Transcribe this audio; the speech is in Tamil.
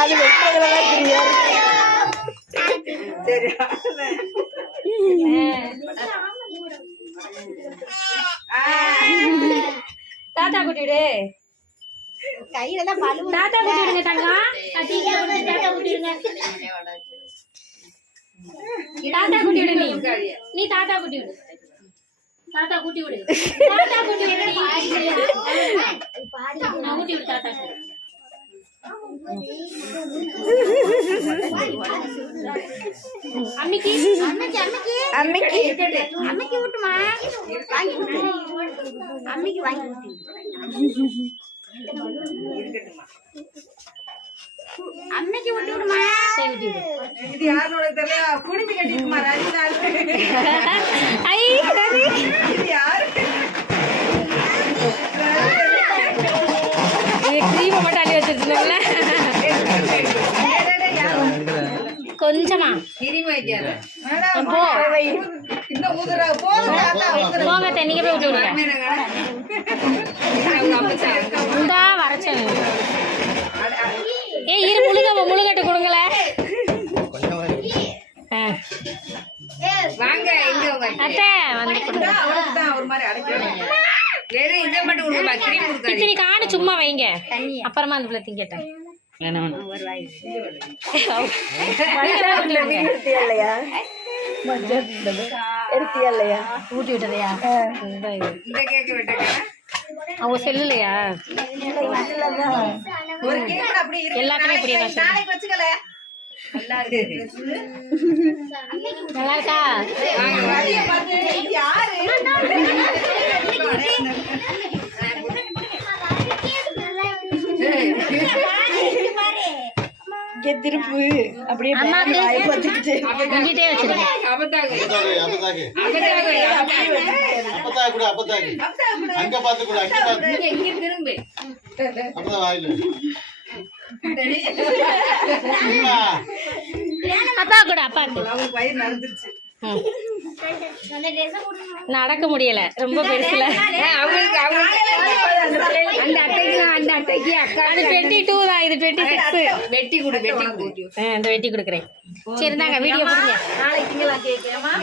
அது வெட்டதெல்லாம் தெரியாது. சரி தாத்தா குட்டிடு கையிலலாம் தாத்தா குட்டிடுங்க தங்கம். தாத்தா குட்டி விடு. நீ தாத்தா குட்டி விடு. தாத்தா குட்டி விடு. தாத்தா குட்டி விடு. நான் குட்டி விடு தாத்தா. அம்மிக்கு அம்மிக்கு அம்மிக்கு அம்மிக்கு விட்டுமா வாங்கி விட்டு அம்மிக்கு வாங்கி விட்டு அம்மிக்கு விட்டு விடுமா. இது யாரோட தெரியல குடுமி கட்டிக்குமா ராஜினாரு. ஐ ரவி இது யாரு கிரீம் மட்டும் அள்ளி வச்சிருந்தாங்கல்ல கொஞ்சமா போ இந்த ஊதுறா போங்க தண்ணிக்கு போய் விட்டு விடுங்க. இந்தா வரச்சேன். ஏ இரு முழுகட்டு கொடுங்கள. வாங்க இங்க அத்தை வந்து ஒரு மாதிரி அடைக்கிறேன். வெறும் இதை மட்டும் கொடுக்கமா கிரீம் கொடுக்காது. இத்தனை காணு சும்மா வைங்க. அப்புறமா அந்த பிள்ளை திங்கட்டேன். ஊட்டி விட்டதையா இந்த கேக்க விட்டக்கா அவங்க செல்லுலையா ஒரு கேக் அப்படி இருக்கு. எல்லாத்தையும் இப்படியே நாளைக்கு வச்சுக்கல. நல்லா இருக்கு. நல்லா இருக்கா? வழிய பாத்து இது யாரு திருப்பு அப்படியே அம்மாக்கு இங்கிட்டே வச்சிருக்கேன். அங்க பாத்து கூட அங்க பாத்து இங்க திரும்பு அப்பதான் வாயில அப்பா கூட அப்பாக்கு அவங்க பயிர் நடந்துருச்சு. நடக்க முடியல ரொம்ப பெருசுல. அவங்களுக்கு அந்த அட்டைக்கு அக்கா அது 22 தான், இது 26. வெட்டி கொடு இந்த வெட்டி கொடுக்குறேன். சரி இந்தாங்க வீடியோ கொடுங்க. நாளைக்கு திங்கலாம் கேட்கலாமா?